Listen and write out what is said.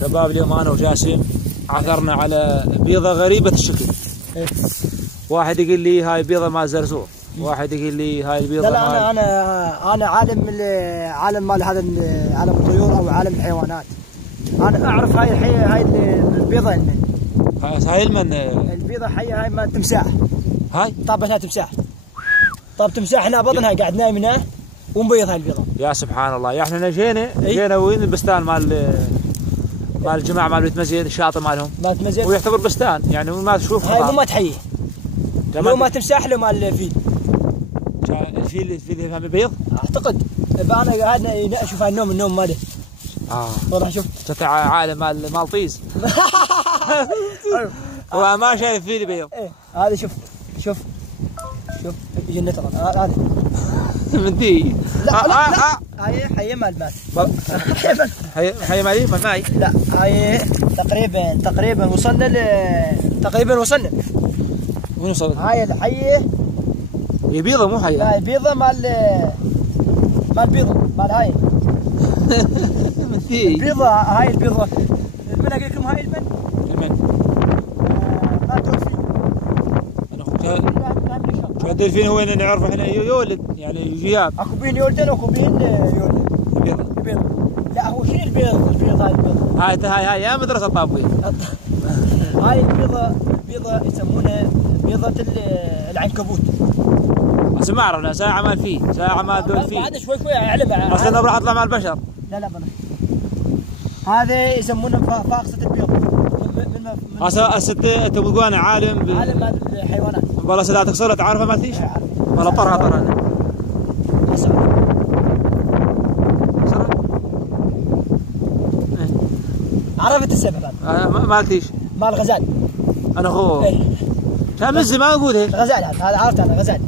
شباب اليوم انا وجاسم عثرنا على بيضة غريبة الشكل. واحد يقول لي هاي بيضة مال زرزور، واحد يقول لي هاي البيضة لا انا عالم مال هذا عالم الطيور او عالم الحيوانات. انا اعرف هاي البيضة المن. هاي المن البيضة حية، هاي مال تمساح. هاي طب هنا تمساح. طب تمساح هنا بطنها قاعد نايم هنا ونبيض هاي البيضة. يا سبحان الله. يا احنا جينا وين البستان مال الجماعة مال بيت مزيد، الشاطئ مالهم مال بيت مزيد ويعتبر بستان يعني ما تشوف هاي مو مال حية. لو ما تمساح لو مال الفيل. الفيل يفهم البيض؟ اعتقد. انا قاعد اشوف هاي النوم ماله. والله شوف عالم مال طيز. هو ما شايف فيل بيض. هذا شوف جنة الله هذا. من ذي لا هاي حية مال ماء. حية مالي مال ماي. لا هاي تقريبا وصلنا. وين وصلنا؟ هاي الحية هي بيضة مو حية. هاي بيضة مال بيضة مال هاي. من ذي البيضة هاي البيضة المن اقول لكم هاي المن مال دولفين. شو الدولفين هو اللي نعرفه احنا يولد يعني جياب. اكو بين يولدن واكو بين يولد. البيض. لا هو شنو البيض هاي البيض. هاي يا مدرسة الطابوية. هاي البيضة يسمونها بيضة العنكبوت. بس ما اعرف ساعة مال فيه ساعة مال دولفين. بعد شوي اعلم. اصلا انا راح اطلع مع البشر. لا بلا. هذا يسمونه فاقصة البيض. هسه انت تقول انا عالم عالم الحيوانات. والله سلا تكسرها تعرفها ما فيش؟ والله طرها عرفت السبب هذا؟ مالتيش مال غزال. انا اخوه كان مزي ما اقول هيك. غزال هذا عرفت انا غزال.